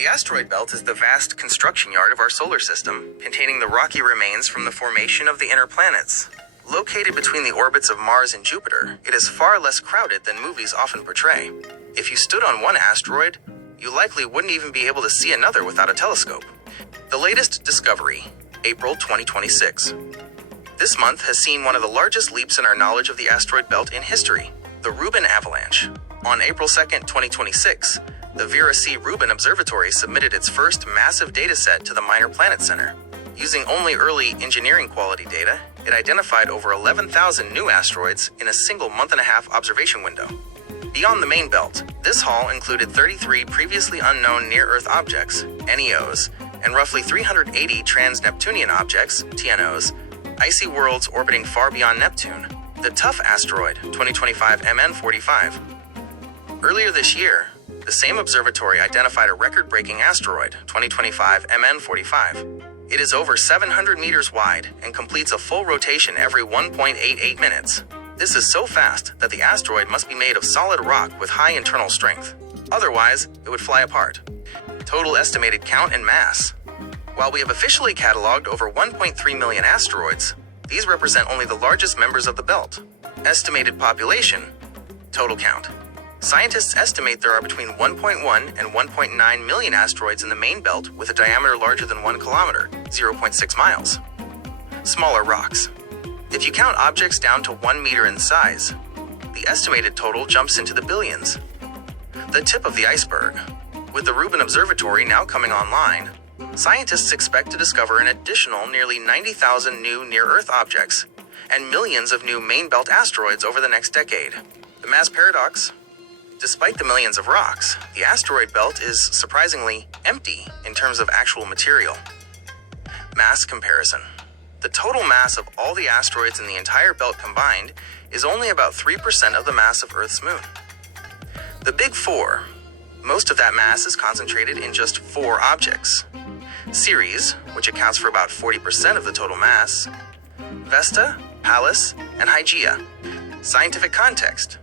The asteroid belt is the vast construction yard of our solar system, containing the rocky remains from the formation of the inner planets. Located between the orbits of Mars and Jupiter, it is far less crowded than movies often portray. If you stood on one asteroid, you likely wouldn't even be able to see another without a telescope. The latest discovery, April 2026. This month has seen one of the largest leaps in our knowledge of the asteroid belt in history, the Rubin Avalanche. On April 2, 2026, the Vera C. Rubin Observatory submitted its first massive dataset to the Minor Planet Center. Using only early engineering quality data, it identified over 11,000 new asteroids in a single month-and-a-half observation window. Beyond the main belt, this haul included 33 previously unknown near-Earth objects, NEOs, and roughly 380 trans-Neptunian objects, TNOs, icy worlds orbiting far beyond Neptune, the Tough Asteroid 2025 MN45. Earlier this year, the same observatory identified a record-breaking asteroid, 2025 MN45. It is over 700 meters wide and completes a full rotation every 1.88 minutes. This is so fast that the asteroid must be made of solid rock with high internal strength. Otherwise, it would fly apart. Total estimated count and mass. While we have officially cataloged over 1.3 million asteroids, these represent only the largest members of the belt. Estimated population, total count. Scientists estimate there are between 1.1 and 1.9 million asteroids in the main belt with a diameter larger than 1 kilometer, 0.6 miles. Smaller rocks. If you count objects down to 1 meter in size, the estimated total jumps into the billions. The tip of the iceberg. With the Rubin Observatory now coming online, scientists expect to discover an additional nearly 90,000 new near-Earth objects and millions of new main belt asteroids over the next decade. The mass paradox? Despite the millions of rocks, the asteroid belt is surprisingly empty in terms of actual material. Mass comparison. The total mass of all the asteroids in the entire belt combined is only about 3% of the mass of Earth's moon. The Big Four. Most of that mass is concentrated in just 4 objects. Ceres, which accounts for about 40% of the total mass. Vesta, Pallas, and Hygeia. Scientific context.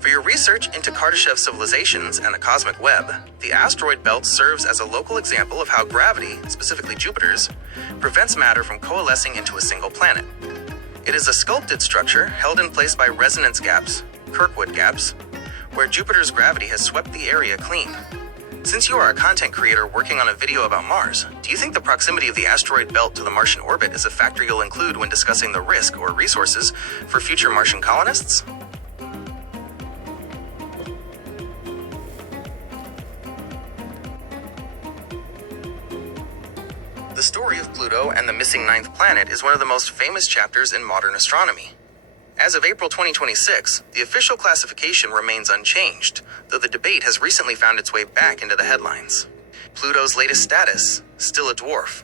For your research into Kardashev civilizations and the cosmic web, the asteroid belt serves as a local example of how gravity, specifically Jupiter's, prevents matter from coalescing into a single planet. It is a sculpted structure held in place by resonance gaps, Kirkwood gaps, where Jupiter's gravity has swept the area clean. Since you are a content creator working on a video about Mars, do you think the proximity of the asteroid belt to the Martian orbit is a factor you'll include when discussing the risk or resources for future Martian colonists? The story of Pluto and the missing ninth planet is one of the most famous chapters in modern astronomy. As of April 2026, the official classification remains unchanged, though the debate has recently found its way back into the headlines. Pluto's latest status, still a dwarf.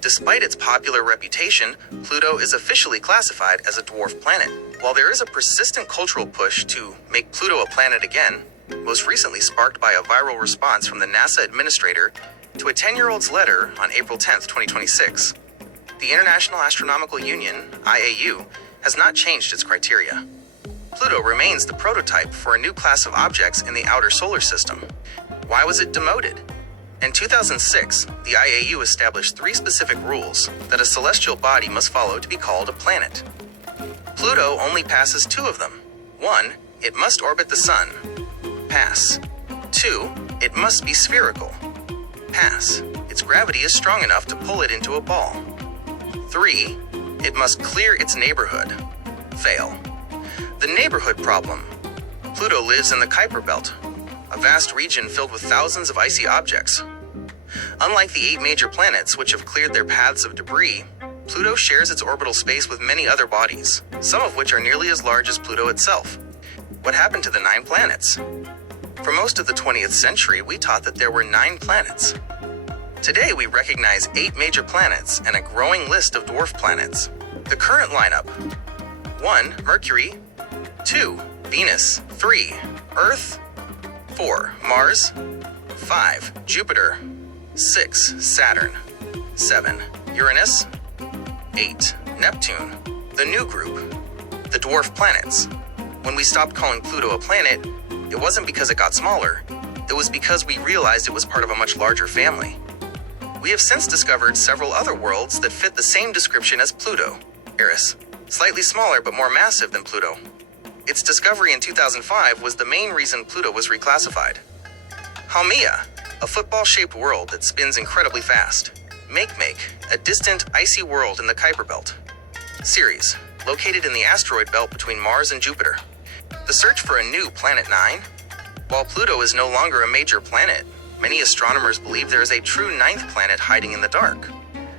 Despite its popular reputation, Pluto is officially classified as a dwarf planet. While there is a persistent cultural push to make Pluto a planet again, most recently sparked by a viral response from the NASA administrator to a 10-year-old's letter on April 10, 2026. The International Astronomical Union, IAU, has not changed its criteria. Pluto remains the prototype for a new class of objects in the outer solar system. Why was it demoted? In 2006, the IAU established 3 specific rules that a celestial body must follow to be called a planet. Pluto only passes 2 of them. 1, it must orbit the Sun. Pass. 2, it must be spherical. Pass. Its gravity is strong enough to pull it into a ball. 3, it must clear its neighborhood. Fail. The neighborhood problem. Pluto lives in the Kuiper Belt, a vast region filled with thousands of icy objects. Unlike the 8 major planets which have cleared their paths of debris, Pluto shares its orbital space with many other bodies, some of which are nearly as large as Pluto itself. What happened to the 9 planets? For most of the 20th century, we taught that there were 9 planets. Today, we recognize 8 major planets and a growing list of dwarf planets. The current lineup: 1, Mercury; 2, Venus; 3, Earth; 4, Mars; 5, Jupiter; 6, Saturn; 7, Uranus; 8, Neptune. The new group, the dwarf planets. When we stopped calling Pluto a planet, it wasn't because it got smaller. It was because we realized it was part of a much larger family. We have since discovered several other worlds that fit the same description as Pluto, Eris, slightly smaller but more massive than Pluto. Its discovery in 2005 was the main reason Pluto was reclassified. Haumea, a football-shaped world that spins incredibly fast. Makemake, a distant, icy world in the Kuiper Belt. Ceres, located in the asteroid belt between Mars and Jupiter. The search for a new Planet 9? While Pluto is no longer a major planet, many astronomers believe there is a true ninth planet hiding in the dark.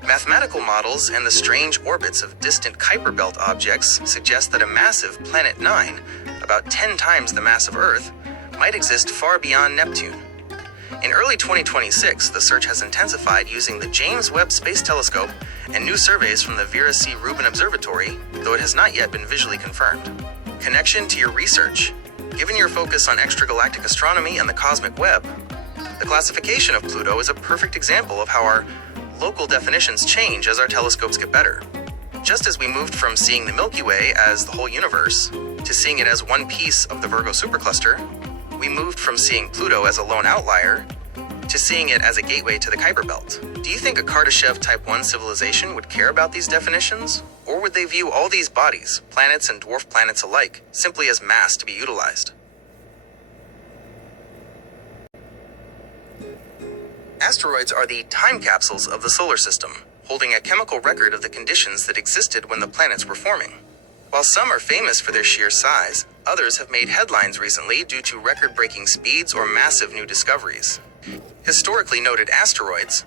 Mathematical models and the strange orbits of distant Kuiper Belt objects suggest that a massive Planet 9, about 10 times the mass of Earth, might exist far beyond Neptune. In early 2026, the search has intensified using the James Webb Space Telescope and new surveys from the Vera C. Rubin Observatory, though it has not yet been visually confirmed. Connection to your research. Given your focus on extragalactic astronomy and the cosmic web, the classification of Pluto is a perfect example of how our local definitions change as our telescopes get better. Just as we moved from seeing the Milky Way as the whole universe to seeing it as one piece of the Virgo supercluster, we moved from seeing Pluto as a lone outlier to seeing it as a gateway to the Kuiper Belt. Do you think a Kardashev Type 1 civilization would care about these definitions? Or would they view all these bodies, planets and dwarf planets alike, simply as mass to be utilized? Asteroids are the time capsules of the solar system, holding a chemical record of the conditions that existed when the planets were forming. While some are famous for their sheer size, others have made headlines recently due to record-breaking speeds or massive new discoveries. Historically noted asteroids.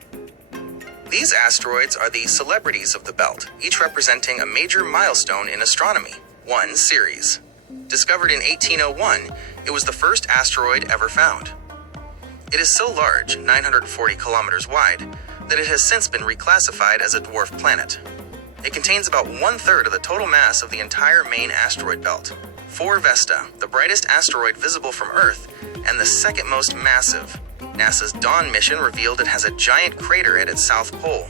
These asteroids are the celebrities of the belt, each representing a major milestone in astronomy. 1. Ceres. Discovered in 1801, it was the first asteroid ever found. It is so large, 940 kilometers wide, that it has since been reclassified as a dwarf planet. It contains about 1/3 of the total mass of the entire main asteroid belt. 4. Vesta, the brightest asteroid visible from Earth and the second most massive. NASA's Dawn mission revealed it has a giant crater at its south pole,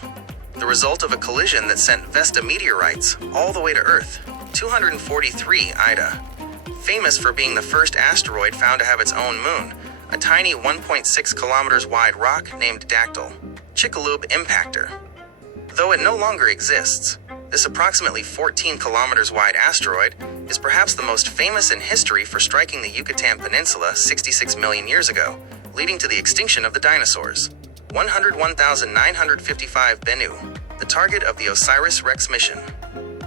the result of a collision that sent Vesta meteorites all the way to Earth. 243 Ida, famous for being the first asteroid found to have its own moon, a tiny 1.6 kilometers wide rock named Dactyl. Chicxulub Impactor. Though it no longer exists, this approximately 14 kilometers wide asteroid is perhaps the most famous in history for striking the Yucatan Peninsula 66 million years ago, leading to the extinction of the dinosaurs. 101,955 Bennu, the target of the OSIRIS-REx mission.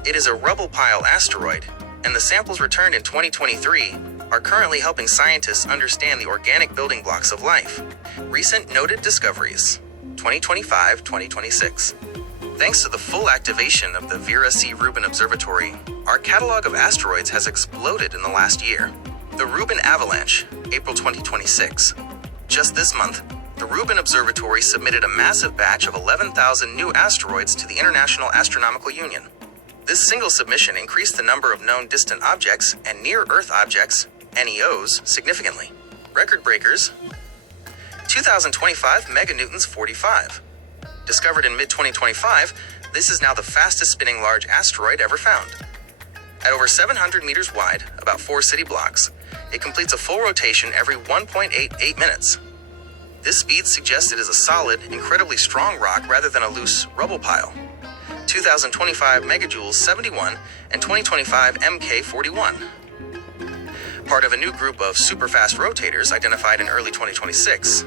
It is a rubble pile asteroid, and the samples returned in 2023 are currently helping scientists understand the organic building blocks of life. Recent noted discoveries, 2025-2026. Thanks to the full activation of the Vera C. Rubin Observatory, our catalog of asteroids has exploded in the last year. The Rubin Avalanche, April 2026. Just this month, the Rubin Observatory submitted a massive batch of 11,000 new asteroids to the International Astronomical Union. This single submission increased the number of known distant objects and near-Earth objects, NEOs, significantly. Record breakers, 2025 meganewtons 45. Discovered in mid-2025, this is now the fastest spinning large asteroid ever found. At over 700 meters wide, about 4 city blocks, it completes a full rotation every 1.88 minutes. This speed suggests it is a solid, incredibly strong rock rather than a loose rubble pile. 2025 megajoules 71 and 2025 MK 41. Part of a new group of superfast rotators identified in early 2026.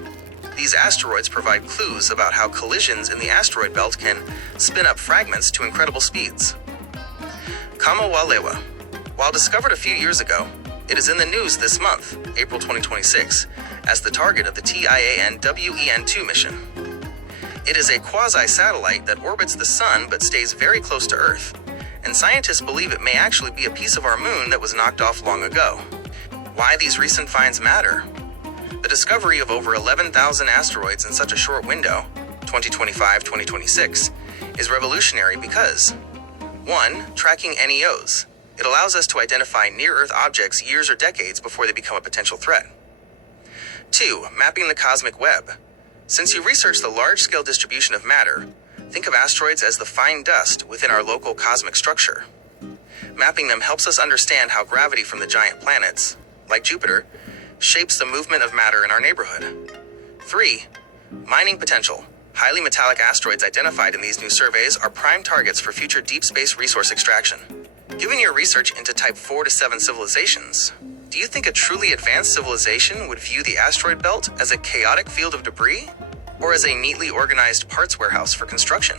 These asteroids provide clues about how collisions in the asteroid belt can spin up fragments to incredible speeds. Kamawalewa. While discovered a few years ago, it is in the news this month, April 2026, as the target of the TIAN-WEN-2 mission. It is a quasi-satellite that orbits the Sun but stays very close to Earth, and scientists believe it may actually be a piece of our moon that was knocked off long ago. Why these recent finds matter? The discovery of over 11,000 asteroids in such a short window, 2025-2026, is revolutionary because 1. Tracking NEOs. It allows us to identify near-Earth objects years or decades before they become a potential threat. 2. Mapping the cosmic web. Since you research the large-scale distribution of matter, think of asteroids as the fine dust within our local cosmic structure. Mapping them helps us understand how gravity from the giant planets, like Jupiter, shapes the movement of matter in our neighborhood. 3. Mining potential. Highly metallic asteroids identified in these new surveys are prime targets for future deep space resource extraction. Given your research into Type 4 to 7 civilizations, do you think a truly advanced civilization would view the asteroid belt as a chaotic field of debris, or as a neatly organized parts warehouse for construction?